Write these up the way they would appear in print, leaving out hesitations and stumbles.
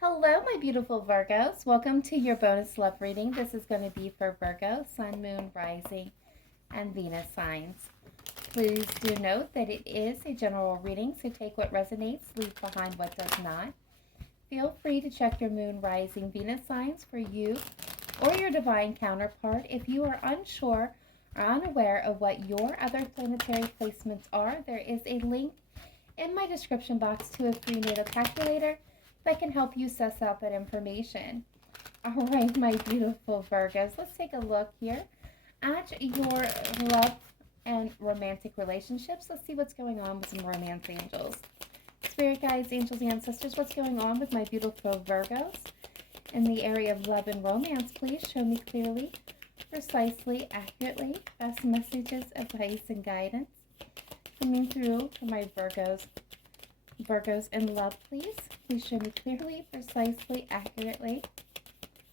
Hello, my beautiful Virgos. Welcome to your bonus love reading. This is going to be for Virgo, Sun, Moon, Rising, and Venus signs. Please do note that it is a general reading, so take what resonates, leave behind what does not. Feel free to check your Moon, Rising, Venus signs for you or your divine counterpart. If you are unsure or unaware of what your other planetary placements are, there is a link in my description box to a free natal calculator that can help you suss out that information. All right, my beautiful Virgos, let's take a look here at your love and romantic relationships. Let's see what's going on with some romance angels. Spirit guides, angels, ancestors, what's going on with my beautiful Virgos in the area of love and romance? Please show me clearly, precisely, accurately. Best messages, advice, and guidance coming through for my Virgos. Virgos in love, please. Please show me clearly, precisely, accurately.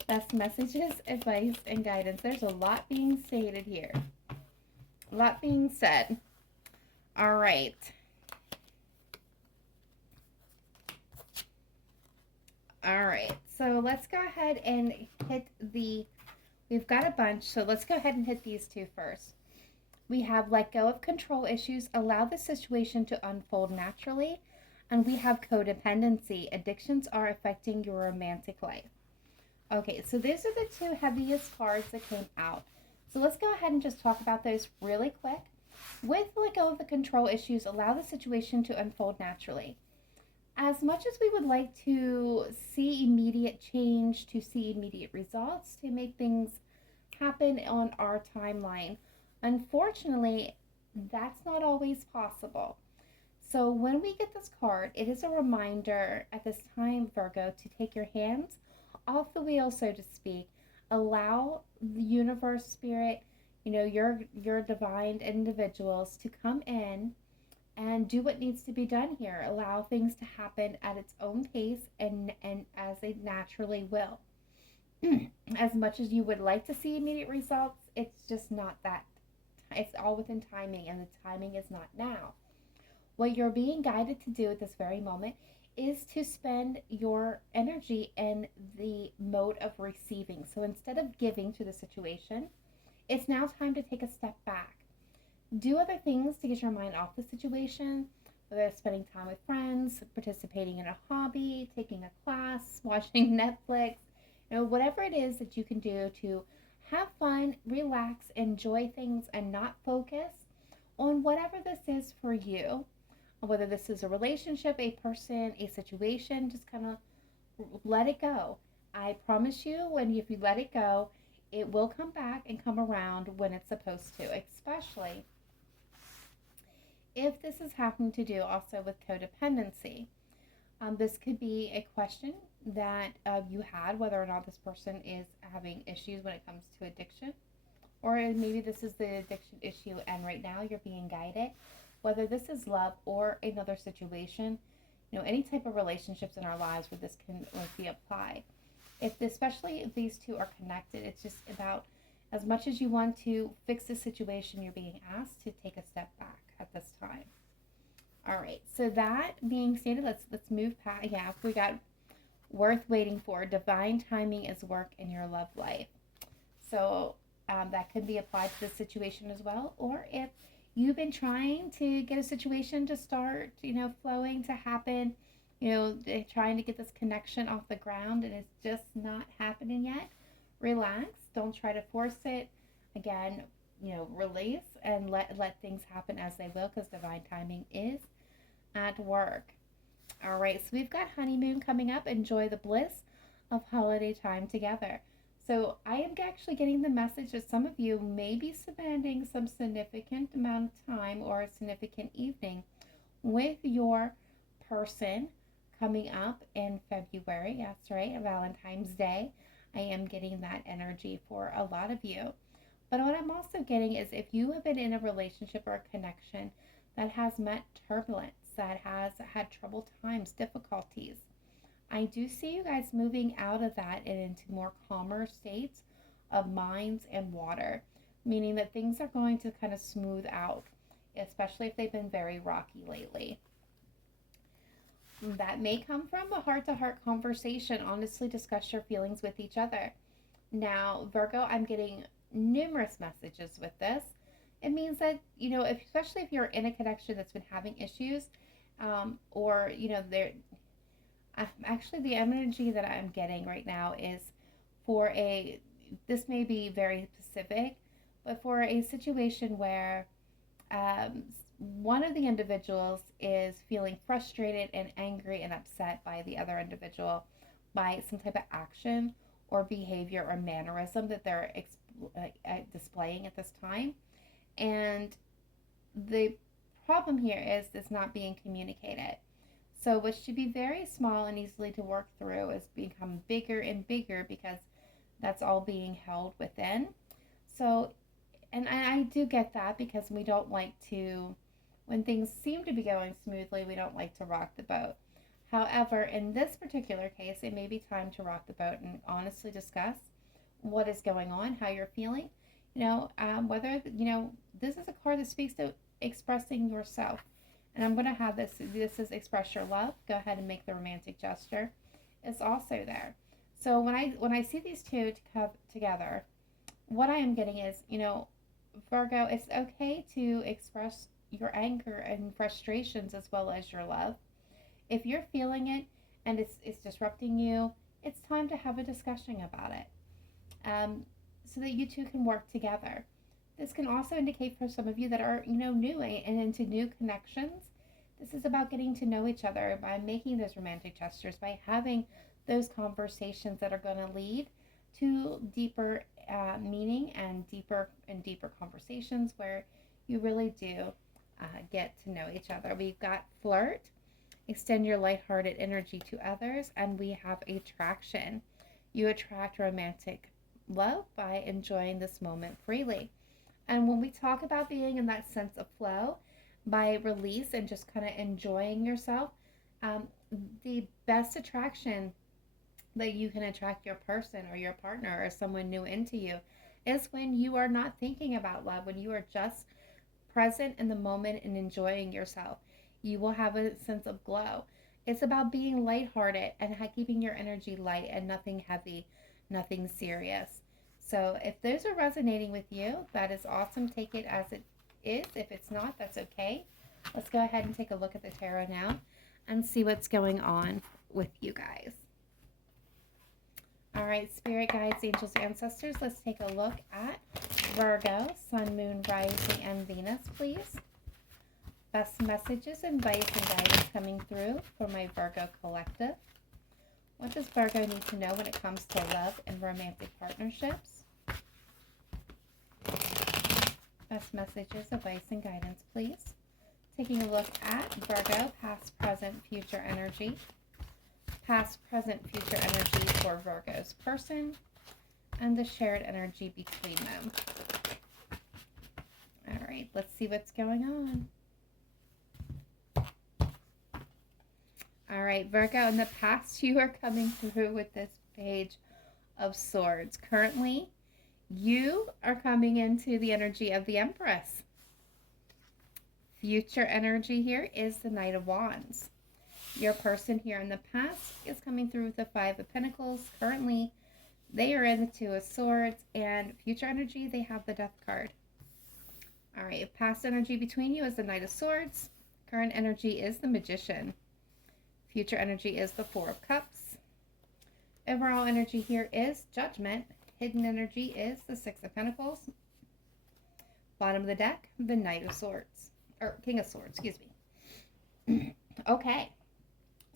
Best messages, advice, and guidance. There's a lot being stated here. A lot being said. All right. All right. So let's go ahead and hit we've got a bunch. So let's go ahead and hit these two first. We have let go of control issues. Allow the situation to unfold naturally. And we have codependency. Addictions are affecting your romantic life. Okay, so these are the two heaviest cards that came out. So let's go ahead and just talk about those really quick. With let go of the control issues, allow the situation to unfold naturally. As much as we would like to see immediate change, to see immediate results, to make things happen on our timeline, unfortunately, that's not always possible. So when we get this card, it is a reminder at this time, Virgo, to take your hands off the wheel, so to speak. Allow the universe, spirit, your divine individuals to come in and do what needs to be done here. Allow things to happen at its own pace and as it naturally will. As much as you would like to see immediate results, it's just not that. It's all within timing, and the timing is not now. What you're being guided to do at this very moment is to spend your energy in the mode of receiving. So instead of giving to the situation, it's now time to take a step back. Do other things to get your mind off the situation, whether it's spending time with friends, participating in a hobby, taking a class, watching Netflix, whatever it is that you can do to have fun, relax, enjoy things, and not focus on whatever this is for you. Whether this is a relationship, a person, a situation, just kind of let it go. I promise you, if you let it go, it will come back and come around when it's supposed to, especially if this is having to do also with codependency. This could be a question that you had, whether or not this person is having issues when it comes to addiction, or maybe this is the addiction issue and right now you're being guided. Whether this is love or another situation, any type of relationships in our lives where this can be applied. Especially if these two are connected, it's just about, as much as you want to fix the situation, you're being asked to take a step back at this time. All right, so that being stated, let's move past. Yeah, we got worth waiting for. Divine timing is work in your love life. So that could be applied to this situation as well. Or if you've been trying to get a situation to start, flowing, to happen, trying to get this connection off the ground and it's just not happening yet, relax. Don't try to force it. Again, release and let things happen as they will, because divine timing is at work. All right, so we've got honeymoon coming up. Enjoy the bliss of holiday time together. So I am actually getting the message that some of you may be spending some significant amount of time or a significant evening with your person coming up in February. That's right, Valentine's Day. I am getting that energy for a lot of you. But what I'm also getting is, if you have been in a relationship or a connection that has met turbulence, that has had troubled times, difficulties, I do see you guys moving out of that and into more calmer states of minds and water, meaning that things are going to kind of smooth out, especially if they've been very rocky lately. That may come from a heart-to-heart conversation. Honestly, discuss your feelings with each other. Now, Virgo, I'm getting numerous messages with this. It means that, especially if you're in a connection that's been having issues, or, there, actually, the energy that I'm getting right now is for this may be very specific, but for a situation where one of the individuals is feeling frustrated and angry and upset by the other individual by some type of action or behavior or mannerism that they're displaying at this time. And the problem here is this not being communicated. So what should be very small and easily to work through is become bigger and bigger because that's all being held within. So, and I do get that because we don't like to, when things seem to be going smoothly, we don't like to rock the boat. However, in this particular case, it may be time to rock the boat and honestly discuss what is going on, how you're feeling. Whether, this is a card that speaks to expressing yourself. And I'm going to have this is express your love. Go ahead and make the romantic gesture. It's also there. So when I see these two to come together, what I am getting is, Virgo, it's okay to express your anger and frustrations as well as your love. If you're feeling it and it's disrupting you, it's time to have a discussion about it, so that you two can work together. This can also indicate for some of you that are, new and into new connections. This is about getting to know each other by making those romantic gestures, by having those conversations that are going to lead to deeper meaning and deeper conversations where you really do get to know each other. We've got flirt, extend your lighthearted energy to others, and we have attraction. You attract romantic love by enjoying this moment freely. And when we talk about being in that sense of flow, by release and just kind of enjoying yourself, the best attraction that you can attract your person or your partner or someone new into you is when you are not thinking about love, when you are just present in the moment and enjoying yourself. You will have a sense of glow. It's about being lighthearted and keeping your energy light and nothing heavy, nothing serious. So if those are resonating with you, that is awesome. Take it as it is. If it's not, that's okay. Let's go ahead and take a look at the tarot now and see what's going on with you guys. All right, spirit guides, angels, ancestors, let's take a look at Virgo, sun, moon, rising, and Venus, please. Best messages, advice, and guidance coming through for my Virgo collective. What does Virgo need to know when it comes to love and romantic partnerships? Best messages, advice, and guidance, please. Taking a look at Virgo, past, present, future energy. Past, present, future energy for Virgo's person, and the shared energy between them. All right, let's see what's going on. All right, Virgo, in the past, you are coming through with this Page of Swords. Currently, you are coming into the energy of the Empress. Future energy here is the Knight of Wands. Your person here in the past is coming through with the Five of Pentacles. Currently, they are in the Two of Swords, and future energy, they have the Death card. All right, past energy between you is the Knight of Swords. Current energy is the Magician. Future energy is the Four of Cups. Overall energy here is Judgment. Hidden energy is the Six of Pentacles. Bottom of the deck, the Knight of Swords. Or King of Swords, excuse me. Okay.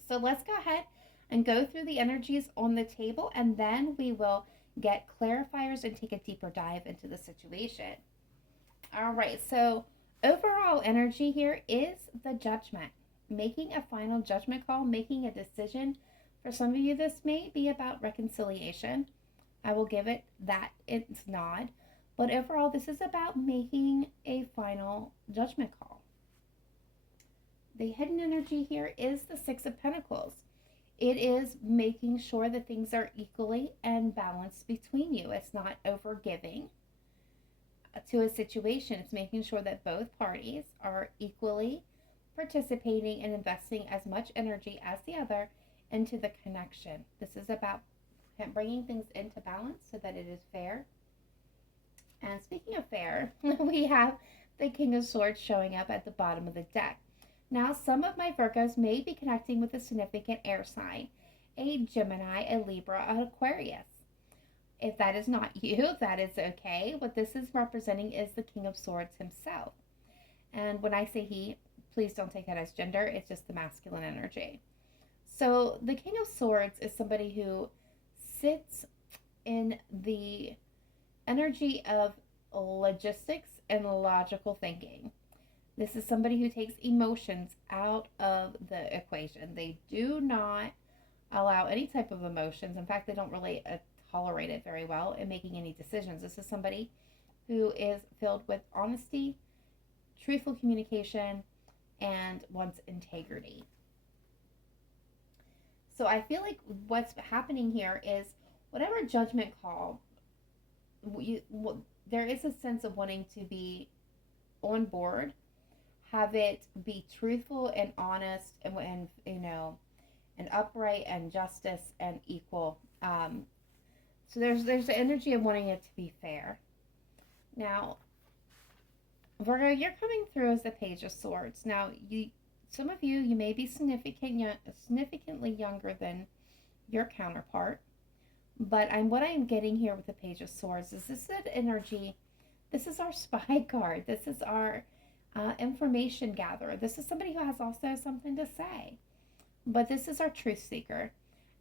So let's go ahead and go through the energies on the table, and then we will get clarifiers and take a deeper dive into the situation. All right, so overall energy here is the Judgment. Making a final judgment call, making a decision. For some of you, this may be about reconciliation. I will give it that it's nod. But overall, this is about making a final judgment call. The hidden energy here is the Six of Pentacles. It is making sure that things are equally and balanced between you. It's not overgiving to a situation. It's making sure that both parties are equally participating and investing as much energy as the other into the connection. This is about bringing things into balance so that it is fair. And speaking of fair, we have the King of Swords showing up at the bottom of the deck. Now, some of my Virgos may be connecting with a significant air sign, a Gemini, a Libra, an Aquarius. If that is not you, that is okay. What this is representing is the King of Swords himself. And when I say he, please don't take that as gender. It's just the masculine energy. So the King of Swords is somebody who sits in the energy of logistics and logical thinking. This is somebody who takes emotions out of the equation. They do not allow any type of emotions. In fact, they don't really tolerate it very well in making any decisions. This is somebody who is filled with honesty, truthful communication, and wants integrity. So I feel like what's happening here is whatever judgment call, there is a sense of wanting to be on board, have it be truthful and honest, and and upright and justice and equal. So there's the energy of wanting it to be fair. Now, Virgo, you're coming through as the Page of Swords. Now, some of you may be significantly younger than your counterpart, but what I'm getting here with the Page of Swords is this energy. This is our spy card. This is our information gatherer. This is somebody who has also something to say, but this is our truth seeker.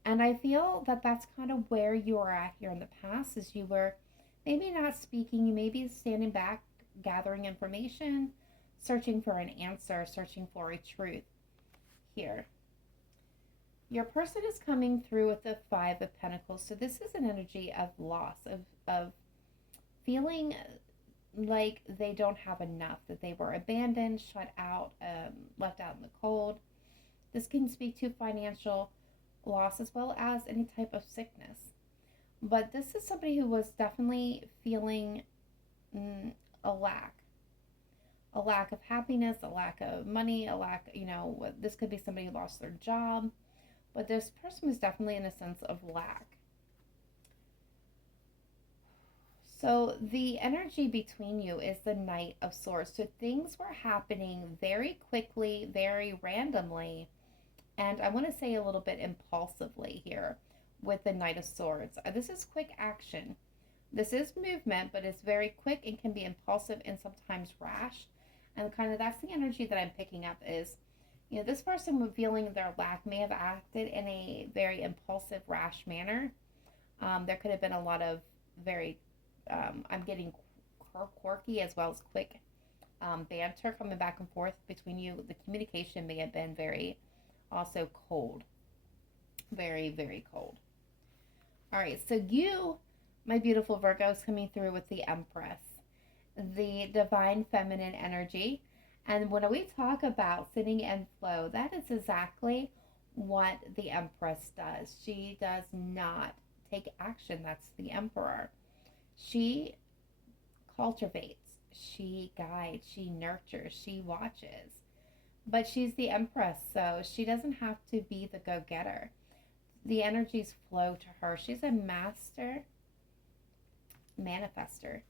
And I feel that that's kind of where you are at here in the past, is you were maybe not speaking, you may be standing back, gathering information, searching for an answer, searching for a truth here. Your person is coming through with the Five of Pentacles. So this is an energy of loss, of feeling like they don't have enough, that they were abandoned, shut out, left out in the cold. This can speak to financial loss as well as any type of sickness. But this is somebody who was definitely feeling a lack of happiness, a lack of money, this could be somebody who lost their job, but this person was definitely in a sense of lack. So the energy between you is the Knight of Swords. So things were happening very quickly, very randomly, and I want to say a little bit impulsively here with the Knight of Swords. This is quick action. This is movement, but it's very quick and can be impulsive and sometimes rash. And kind of that's the energy that I'm picking up is, this person feeling their lack may have acted in a very impulsive, rash manner. There could have been a lot of very, I'm getting quirky as well as quick banter coming back and forth between you. The communication may have been very, also cold. Very, very cold. All right, so you, my beautiful Virgo, is coming through with the Empress, the divine feminine energy. And when we talk about sitting in flow, that is exactly what the Empress does. She does not take action. That's the Emperor. She cultivates, she guides, she nurtures, she watches. But she's the Empress, so she doesn't have to be the go-getter. The energies flow to her. She's a master manifester.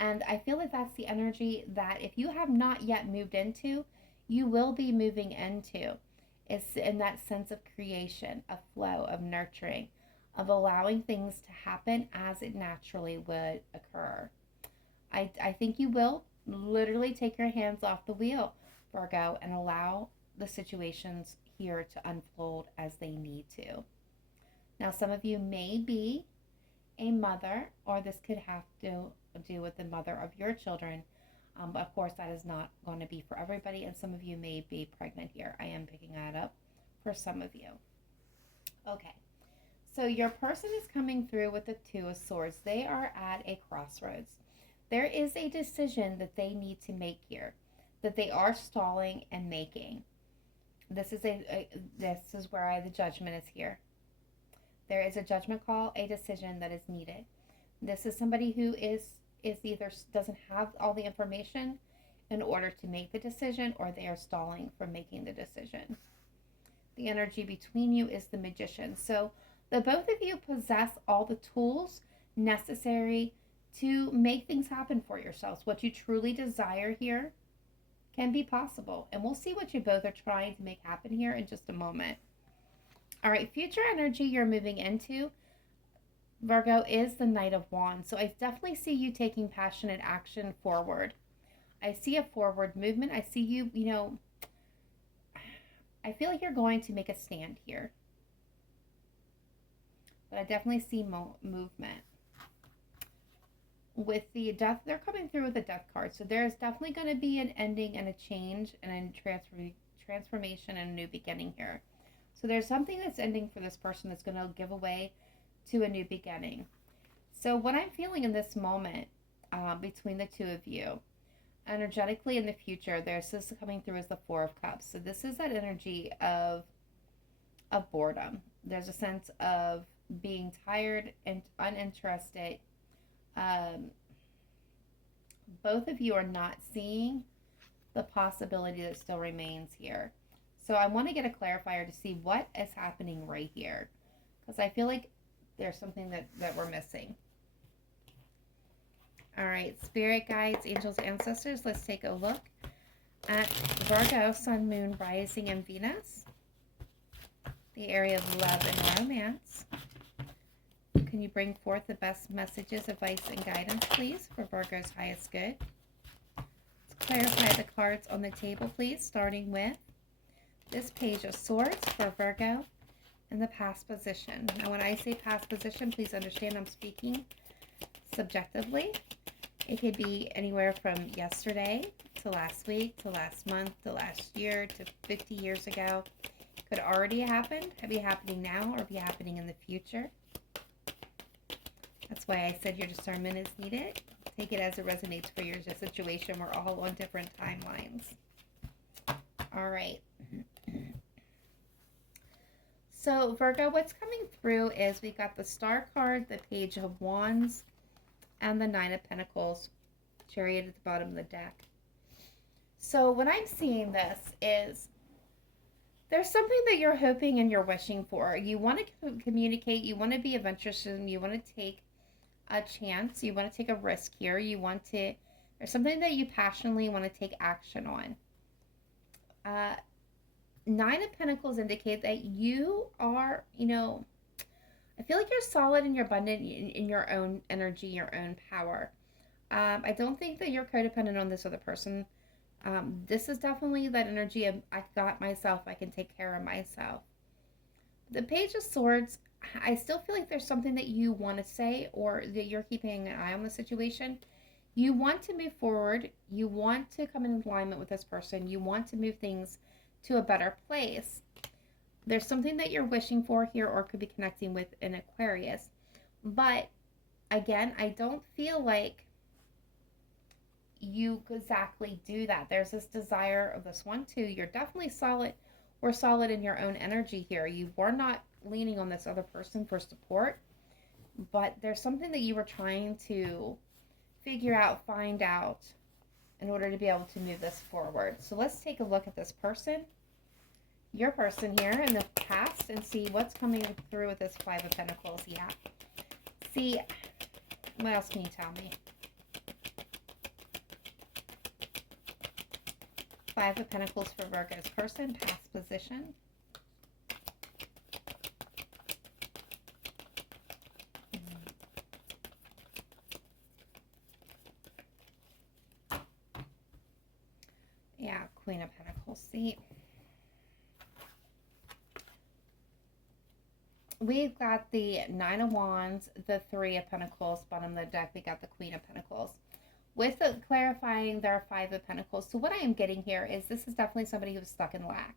And I feel like that's the energy that if you have not yet moved into, you will be moving into. It's in that sense of creation, of flow, of nurturing, of allowing things to happen as it naturally would occur. I think you will literally take your hands off the wheel, Virgo, and allow the situations here to unfold as they need to. Now, some of you may be a mother, or this could have to do with the mother of your children. But of course, that is not going to be for everybody, and some of you may be pregnant here. I am picking that up for some of you. Okay, so your person is coming through with the Two of Swords. They are at a crossroads. There is a decision that they need to make here, that they are stalling and making. This is where the judgment is here. There is a judgment call, a decision that is needed. This is somebody who is either doesn't have all the information, in order to make the decision, or they are stalling from making the decision. The energy between you is the Magician. So the both of you possess all the tools necessary to make things happen for yourselves. What you truly desire here can be possible. And we'll see what you both are trying to make happen here in just a moment. All right, future energy you're moving into, Virgo, is the Knight of Wands. So I definitely see you taking passionate action forward. I see a forward movement. I see you, I feel like you're going to make a stand here. But I definitely see movement. With the death, they're coming through with a death card. So there's definitely going to be an ending and a change and a transformation and a new beginning here. So there's something that's ending for this person that's going to give away to a new beginning. So what I'm feeling in this moment between the two of you, energetically in the future, there's this coming through as the Four of Cups. So this is that energy of boredom. There's a sense of being tired and uninterested. Both of you are not seeing the possibility that still remains here. So I want to get a clarifier to see what is happening right here, because I feel like there's something that we're missing. All right, spirit guides, angels, ancestors, let's take a look at Virgo, Sun, Moon, Rising, and Venus. The area of love and romance. Can you bring forth the best messages, advice, and guidance, please, for Virgo's highest good? Let's clarify the cards on the table, please, starting with this Page of Swords for Virgo in the past position. Now, when I say past position, please understand I'm speaking subjectively. It could be anywhere from yesterday to last week to last month to last year to 50 years ago. Could already happen, could be happening now, or be happening in the future. That's why I said your discernment is needed. Take it as it resonates for your situation. We're all on different timelines. All right. So Virgo, what's coming through is we got the Star card, the Page of Wands, and the Nine of Pentacles, Chariot at the bottom of the deck. So what I'm seeing this is there's something that you're hoping and you're wishing for. You want to communicate, you want to be adventuresome, you want to take a chance, you want to take a risk here, there's something that you passionately want to take action on. Nine of Pentacles indicate that you are, I feel like you're solid and you're abundant in your own energy, your own power. I don't think that you're codependent on this other person. This is definitely that energy of I got myself, I can take care of myself. The Page of Swords, I still feel like there's something that you want to say, or that you're keeping an eye on the situation. You want to move forward. You want to come in alignment with this person. You want to move things to a better place. There's something that you're wishing for here, or could be connecting with an Aquarius. But again, I don't feel like you exactly do that. There's this desire of this one too. You're definitely solid or solid in your own energy here. You were not leaning on this other person for support, but there's something that you were trying to figure out, find out, in order to be able to move this forward. So let's take a look at this person, your person here in the past, and see what's coming through with this Five of Pentacles. Yeah. See, what else can you tell me? Five of Pentacles for Virgo's person, past position. Yeah, Queen of Pentacles. See, we've got the Nine of Wands, the Three of Pentacles, bottom of the deck. We got the Queen of Pentacles. With the clarifying, there are Five of Pentacles. So what I am getting here is this is definitely somebody who's stuck in lack.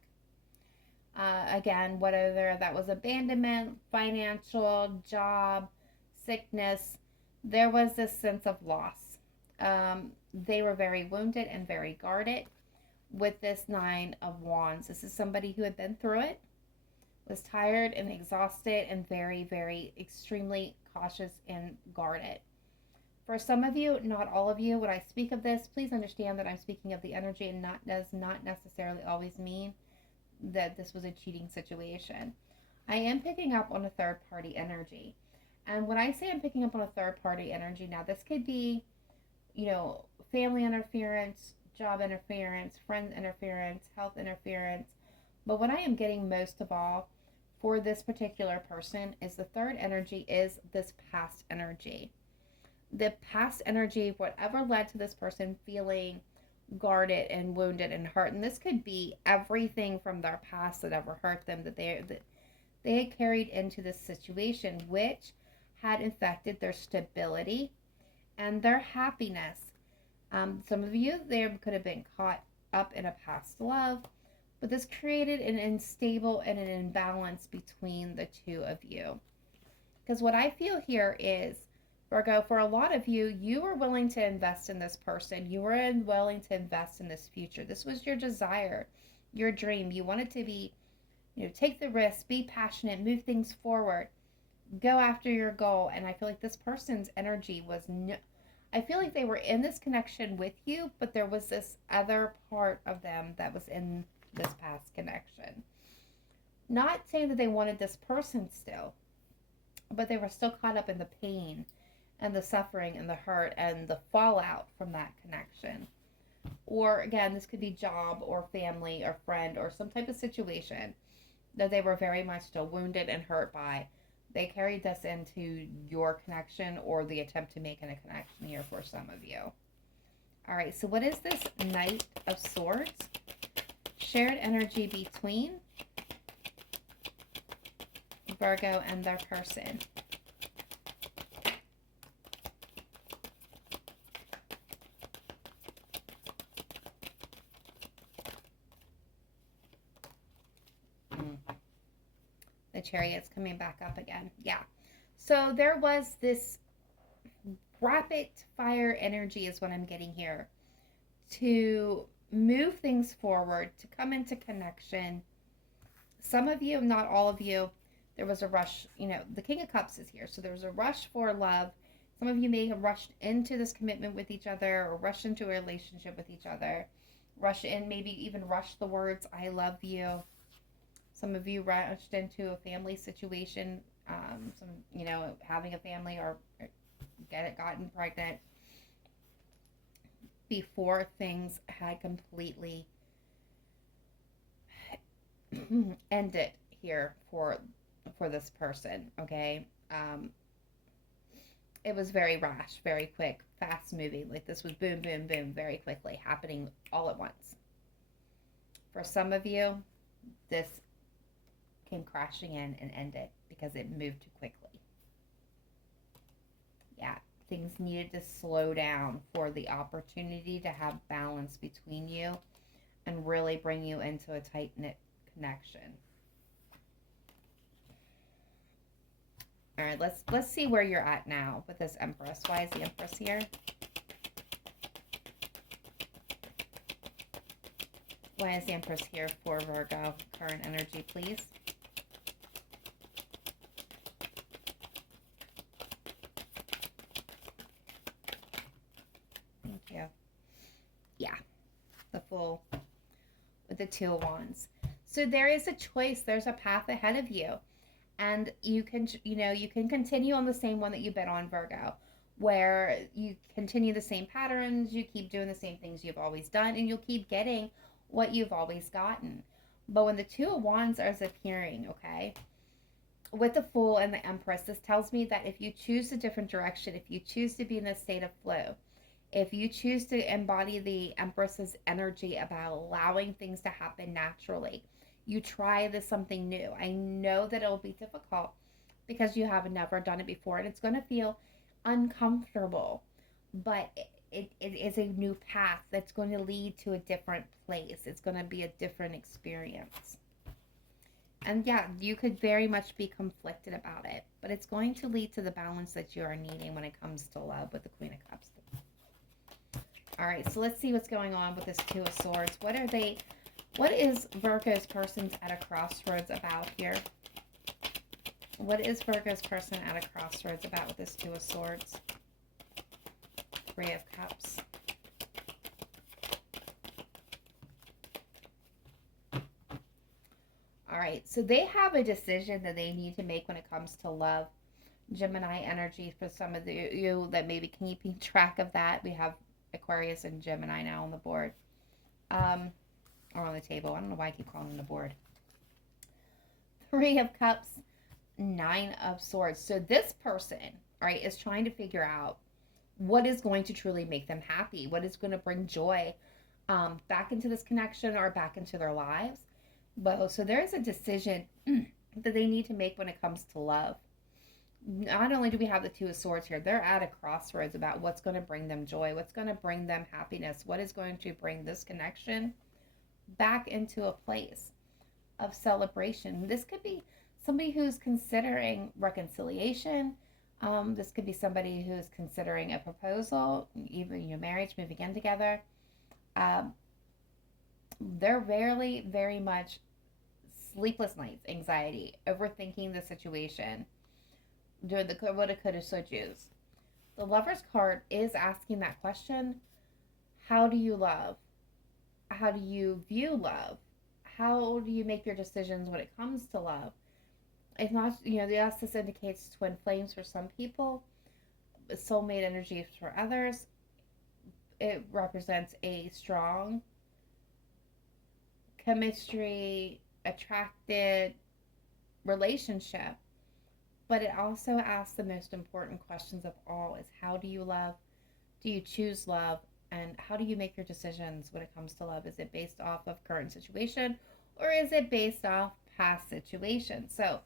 Again, whether that was abandonment, financial, job, sickness, there was this sense of loss. They were very wounded and very guarded with this Nine of Wands. This is somebody who had been through it, was tired and exhausted, and very, very extremely cautious and guarded. For some of you, not all of you, when I speak of this, please understand that I'm speaking of the energy and does not necessarily always mean that this was a cheating situation. I am picking up on a third party energy. And when I say I'm picking up on a third party energy, now this could be, family interference, job interference, friend interference, health interference. But what I am getting most of all for this particular person is the third energy is this past energy. The past energy, whatever led to this person feeling guarded and wounded and hurt. And this could be everything from their past that ever hurt them that they had carried into this situation, which had affected their stability and their happiness. Some of you there could have been caught up in a past love, but this created an unstable and an imbalance between the two of you. Because what I feel here is, Virgo, for a lot of you, you were willing to invest in this person. You were willing to invest in this future. This was your desire, your dream. You wanted to be, take the risk, be passionate, move things forward, go after your goal. And I feel like this person's energy was I feel like they were in this connection with you, but there was this other part of them that was in this past connection. Not saying that they wanted this person still, but they were still caught up in the pain and the suffering and the hurt and the fallout from that connection. Or again, this could be job or family or friend or some type of situation that they were very much still wounded and hurt by. They carried this into your connection or the attempt to make a connection here for some of you. All right, so what is this Knight of Swords? Shared energy between Virgo and their person. The Chariot's coming back up again. Yeah. So there was this rapid fire energy is what I'm getting here. To move things forward, to come into connection. Some of you, not all of you, there was a rush. The King of Cups is here. So there was a rush for love. Some of you may have rushed into this commitment with each other or rushed into a relationship with each other. Rush in, maybe even rush the words, I love you. Some of you rushed into a family situation, having a family or gotten pregnant before things had completely ended here for this person, okay? It was very rash, very quick, fast moving. Like this was boom, boom, boom, very quickly happening all at once. For some of you, this came crashing in and ended because it moved too quickly. Yeah, things needed to slow down for the opportunity to have balance between you and really bring you into a tight-knit connection. All right, let's see where you're at now with this Empress. Why is the Empress here? Why is the Empress here for Virgo? Current energy, please. Thank you. Yeah, the Fool with the Two of Wands. So there is a choice. There's a path ahead of you. And you can continue on the same one that you've been on, Virgo, where you continue the same patterns, you keep doing the same things you've always done, and you'll keep getting what you've always gotten. But when the Two of Wands are appearing, okay, with the Fool and the Empress, this tells me that if you choose a different direction, if you choose to be in a state of flow, if you choose to embody the Empress's energy about allowing things to happen naturally, you try this something new. I know that it'll be difficult because you have never done it before and it's going to feel uncomfortable, but it is a new path that's going to lead to a different place. It's going to be a different experience. And yeah, you could very much be conflicted about it, but it's going to lead to the balance that you are needing when it comes to love with the Queen of Cups. All right, so let's see what's going on with this Two of Swords. What is Virgo's person's at a crossroads about here? What is Virgo's person at a crossroads about with this Two of Swords? Three of Cups. All right, so they have a decision that they need to make when it comes to love. Gemini energy for some of you that may be keeping track of that. We have Aquarius and Gemini now on the board. Or on the table. I don't know why I keep calling them the board. Three of Cups, Nine of Swords. So this person, right, is trying to figure out what is going to truly make them happy, what is going to bring joy back into this connection or back into their lives. But so there is a decision that they need to make when it comes to love. Not only do we have the Two of Swords here, they're at a crossroads about what's going to bring them joy, what's going to bring them happiness, what is going to bring this connection back into a place of celebration. This could be somebody who's considering reconciliation. This could be somebody who's considering a proposal, even your marriage, moving in together. They're very much sleepless nights, anxiety, overthinking the situation, doing the woulda, coulda, shoulda, shouldas. The Lover's card is asking that question: how do you love? How do you view love? How do you make your decisions when it comes to love? It's not, yes, this indicates twin flames for some people, soulmate energy for others. It represents a strong chemistry, attracted relationship. But it also asks the most important questions of all is: how do you love? Do you choose love? And how do you make your decisions when it comes to love? Is it based off of current situation, or is it based off past situations? So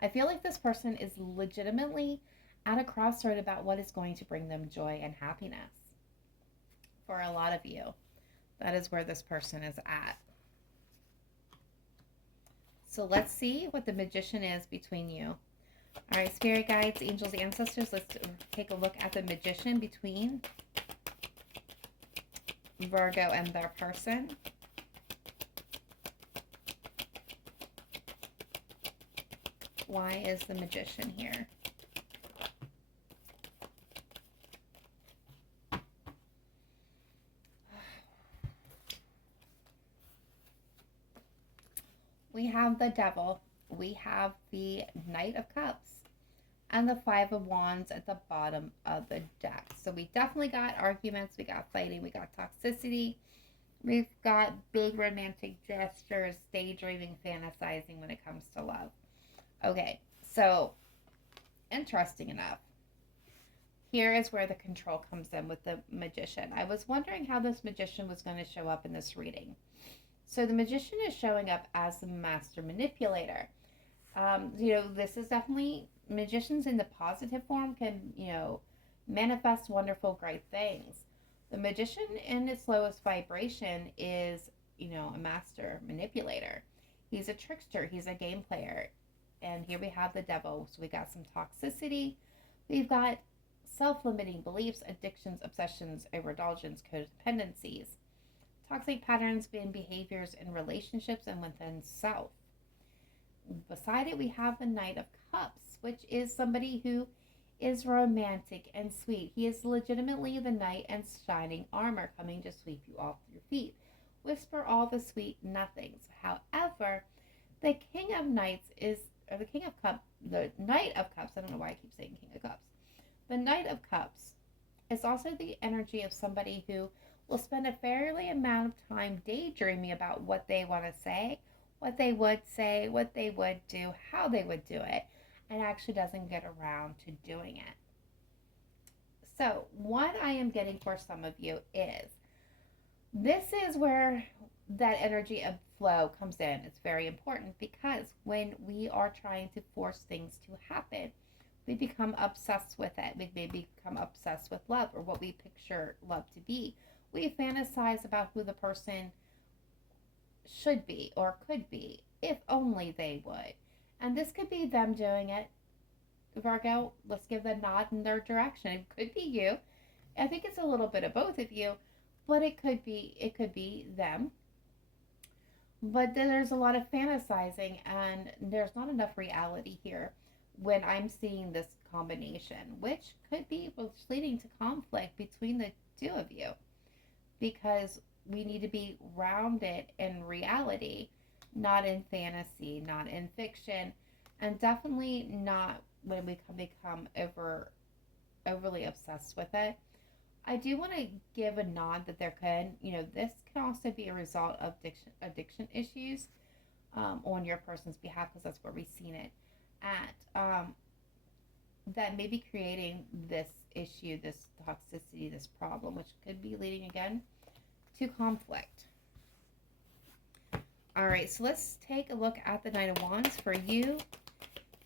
I feel like this person is legitimately at a crossroad about what is going to bring them joy and happiness. For a lot of you, that is where this person is at. So let's see what the Magician is between you. All right, spirit guides, angels, ancestors, let's take a look at the Magician between Virgo and their person. Why is the Magician here? We have the Devil. We have the Knight of Cups. And the Five of Wands at the bottom of the deck. So we definitely got arguments, we got fighting, we got toxicity, we've got big romantic gestures, daydreaming, fantasizing when it comes to love. Okay, so interesting enough, here is where the control comes in with the Magician. I was wondering how this Magician was going to show up in this reading. So the Magician is showing up as the master manipulator. This is definitely, magicians in the positive form can, manifest wonderful, great things. The Magician in its lowest vibration is, a master manipulator. He's a trickster. He's a game player. And here we have the Devil. So we got some toxicity. We've got self-limiting beliefs, addictions, obsessions, overindulgence, codependencies, toxic patterns and behaviors in relationships and within self. Beside it, we have the Knight of Cups, which is somebody who is romantic and sweet. He is legitimately the knight in shining armor, coming to sweep you off your feet. Whisper all the sweet nothings. However, the King of Knights is, or the King of Cups, the Knight of Cups, I don't know why I keep saying King of Cups. The Knight of Cups is also the energy of somebody who will spend a fairly amount of time daydreaming about what they want to say, what they would say, what they would do, how they would do it, and actually doesn't get around to doing it. So what I am getting for some of you is, this is where that energy of flow comes in. It's very important because when we are trying to force things to happen, we become obsessed with it. We may become obsessed with love or what we picture love to be. We fantasize about who the person should be or could be, if only they would. And this could be them doing it. Virgo, let's give the nod in their direction. It could be you. I think it's a little bit of both of you, but it could be them. But then there's a lot of fantasizing and there's not enough reality here when I'm seeing this combination, which could be what's leading to conflict between the two of you, because we need to be rounded in reality, not in fantasy, not in fiction, and definitely not when we become overly obsessed with it. I do want to give a nod that there could, this can also be a result of addiction issues on your person's behalf, because that's where we've seen it at. That may be creating this issue, this toxicity, this problem, which could be leading again to conflict. All right, so let's take a look at the Knight of Wands for you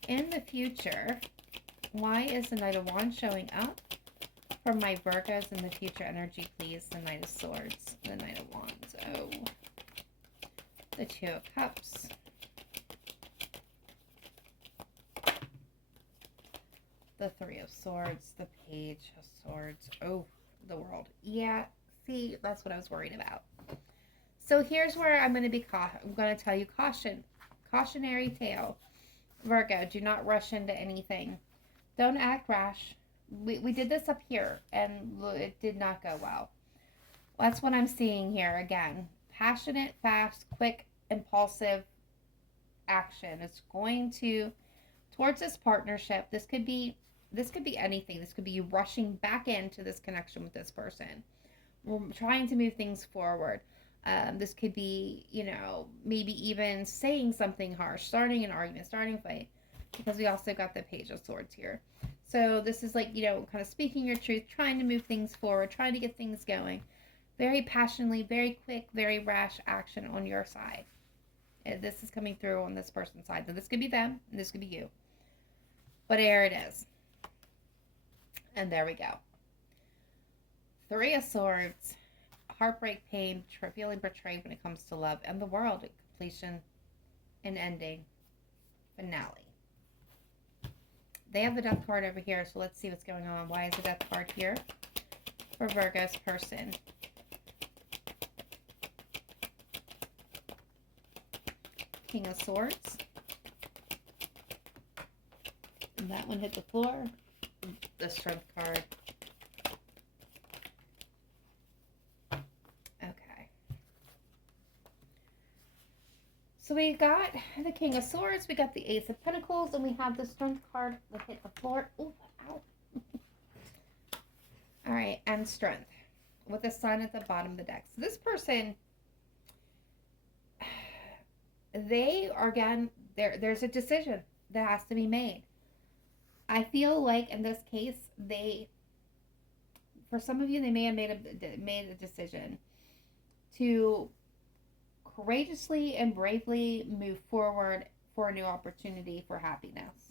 in the future. Why is the Knight of Wands showing up for my Virgos in the future energy, please? The Knight of Swords, the Knight of Wands. Oh, the Two of Cups. The Three of Swords, the Page of Swords. Oh, the World. Yeah, see, that's what I was worried about. So here's where I'm going to tell you cautionary tale. Virgo, do not rush into anything. Don't act rash. We did this up here, and it did not go well. That's what I'm seeing here again. Passionate, fast, quick, impulsive action. It's going to towards this partnership. This could be anything. This could be you rushing back into this connection with this person. We're trying to move things forward. This could be, maybe even saying something harsh, starting an argument, starting a fight, because we also got the Page of Swords here. So this is like, kind of speaking your truth, trying to move things forward, trying to get things going. Very passionately, very quick, very rash action on your side. This is coming through on this person's side. So this could be them, and this could be you. But here it is. And there we go. Three of Swords. Heartbreak, pain, feeling betrayed when it comes to love, and the World, completion and ending, finale. They have the Death card over here, so let's see what's going on. Why is the Death card here for Virgo's person? King of Swords. And that one hit the floor. The Strength card. So we got the King of Swords, we got the Ace of Pentacles, and we have the Strength card that hit the floor. Ooh, ow. All right, and Strength with the Sun at the bottom of the deck. So this person, they are, again, there's a decision that has to be made. I feel like in this case, for some of you, they may have made a decision to courageously and bravely move forward for a new opportunity for happiness.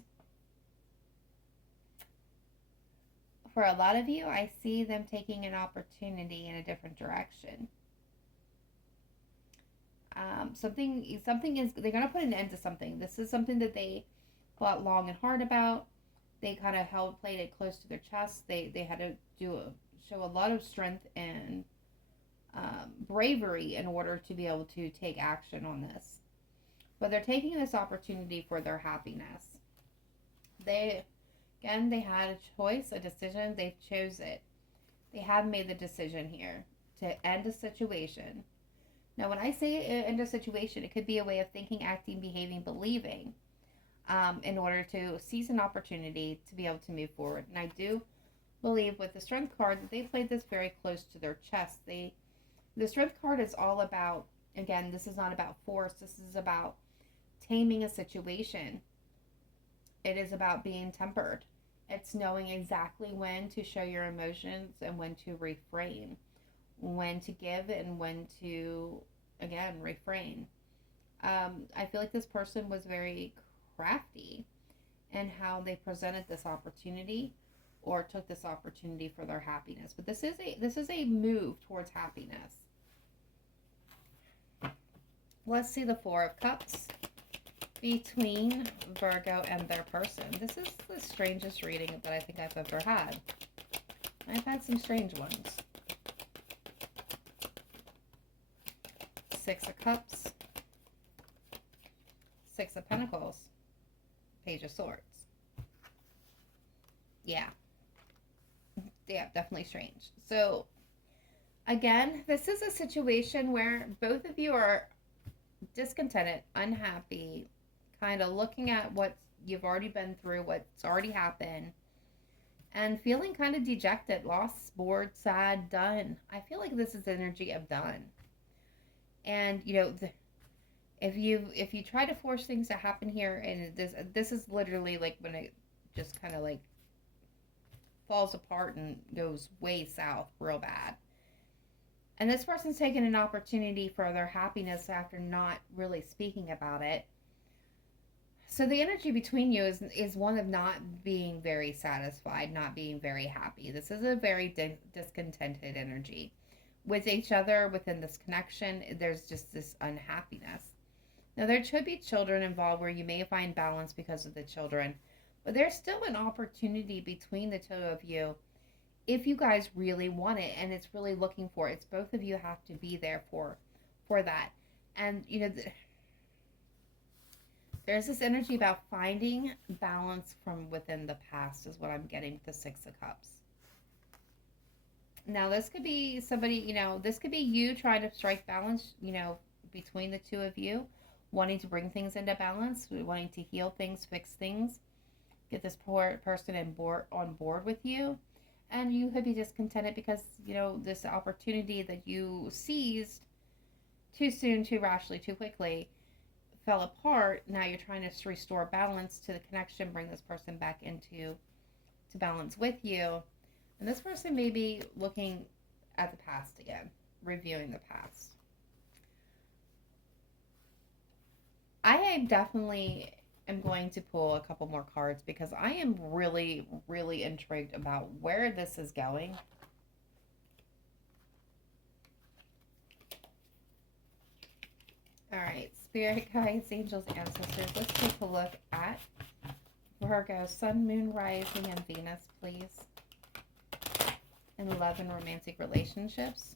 For a lot of you, I see them taking an opportunity in a different direction. Something is, they're going to put an end to something. This is something that they thought long and hard about. They kind of played it close to their chest. They had to show a lot of strength and bravery in order to be able to take action on this. But they're taking this opportunity for their happiness. They had a choice, a decision. They chose it. They have made the decision here to end a situation. Now, when I say end a situation, it could be a way of thinking, acting, behaving, believing, in order to seize an opportunity to be able to move forward. And I do believe with the Strength card that they played this very close to their chest. The Strength card is all about, again, this is not about force. This is about taming a situation. It is about being tempered. It's knowing exactly when to show your emotions and when to refrain, when to give and when to, again, refrain. I feel like this person was very crafty in how they presented this opportunity or took this opportunity for their happiness. But this is a move towards happiness. Let's see the Four of Cups between Virgo and their person. This is the strangest reading that I think I've ever had. I've had some strange ones. Six of Cups, Six of Pentacles, Page of Swords. Yeah. Yeah, definitely strange. So, again, this is a situation where both of you are discontented, unhappy, kind of looking at what you've already been through, what's already happened, and feeling kind of dejected, lost, bored, sad, done. I feel like this is energy of done. And if you try to force things to happen here, and this is literally like when it just kind of like falls apart and goes way south real bad. And this person's taking an opportunity for their happiness after not really speaking about it. So the energy between you is one of not being very satisfied, not being very happy. This is a very discontented energy with each other within this connection. There's just this unhappiness. Now there should be children involved where you may find balance because of the children, but there's still an opportunity between the two of you if you guys really want it and it's really looking for it. It's both of you have to be there for that. And there's this energy about finding balance from within the past, is what I'm getting with the Six of Cups. Now, this could be somebody, this could be you trying to strike balance, between the two of you, wanting to bring things into balance, wanting to heal things, fix things, get this poor person on board with you. And you could be discontented because, this opportunity that you seized too soon, too rashly, too quickly fell apart. Now you're trying to restore balance to the connection, bring this person back into to balance with you. And this person may be looking at the past again, reviewing the past. I am definitely am going to pull a couple more cards because I am really, really intrigued about where this is going. All right, spirit guides, angels, ancestors. Let's take a look at Virgo, sun, moon, rising, and Venus, please. In love and romantic relationships.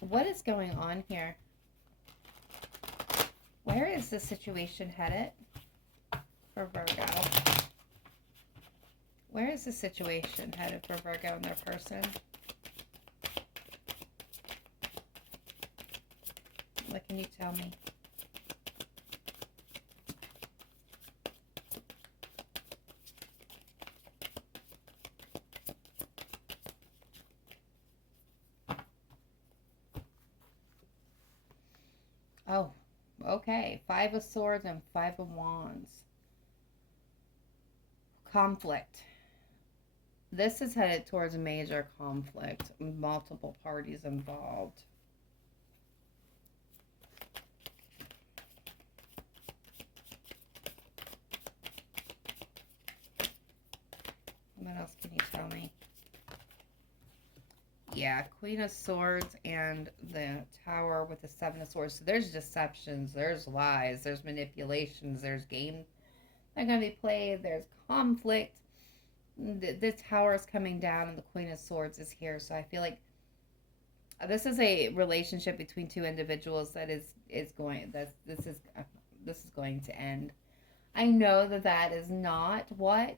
What is going on here? Where is the situation headed for Virgo? Where is the situation headed for Virgo and their person? What can you tell me? Oh, okay. Five of Swords and Five of Wands. Conflict. This is headed towards a major conflict. Multiple parties involved. What else can you tell me? Yeah, Queen of Swords and the Tower with the Seven of Swords. So there's deceptions, there's lies, there's manipulations, there's games that are going to be played, there's conflict. The Tower is coming down and the Queen of Swords is here. So I feel like this is a relationship between two individuals that is going that this is going to end. I know that is not what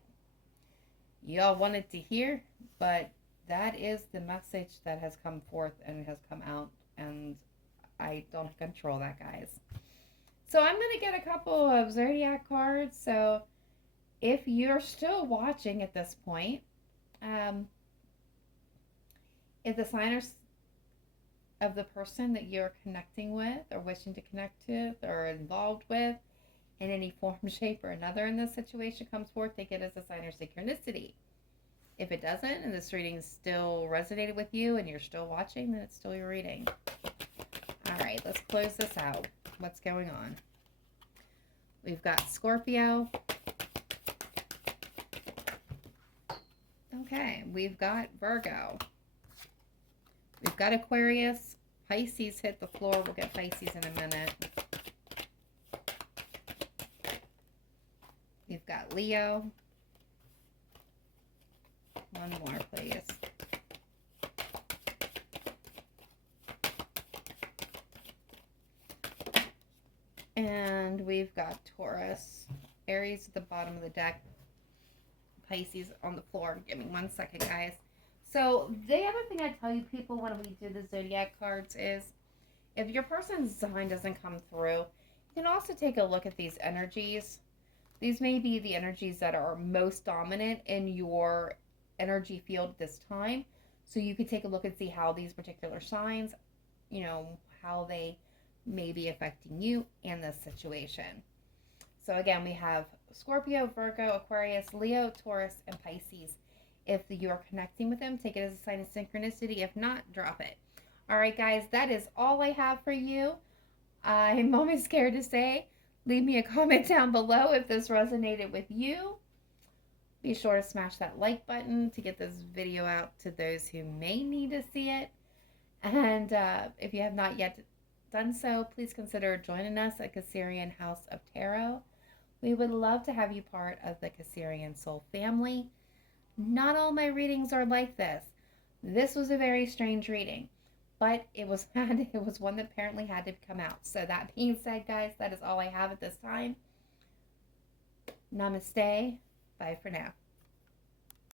y'all wanted to hear, but that is the message that has come forth and has come out, and I don't control that, guys. So I'm going to get a couple of zodiac cards. So if you're still watching at this point, if the signs of the person that you're connecting with or wishing to connect with or involved with in any form, shape, or another in this situation comes forth, take it as a sign of synchronicity. If it doesn't and this reading still resonated with you and you're still watching, then it's still your reading. All right, let's close this out. What's going on? We've got Scorpio. Okay, we've got Virgo. We've got Aquarius. Pisces hit the floor. We'll get Pisces in a minute. We've got Leo. One more, please. And we've got Taurus. Aries at the bottom of the deck. Pisces on the floor. Give me 1 second, guys. So the other thing I tell you people when we do the zodiac cards is if your person's sign doesn't come through, you can also take a look at these energies. These may be the energies that are most dominant in your energy field this time. So you could take a look and see how these particular signs, how they may be affecting you and this situation. So again, we have Scorpio, Virgo, Aquarius, Leo, Taurus, and Pisces. If you're connecting with them, take it as a sign of synchronicity. If not, drop it. All right, guys, that is all I have for you. I'm almost scared to say, leave me a comment down below if this resonated with you. Be sure to smash that like button to get this video out to those who may need to see it. And if you have not yet done so, please consider joining us at Cancerian House of Tarot. We would love to have you part of the Cancerian Soul family. Not all my readings are like this. This was a very strange reading, but it was one that apparently had to come out. So that being said, guys, that is all I have at this time. Namaste. Bye for now.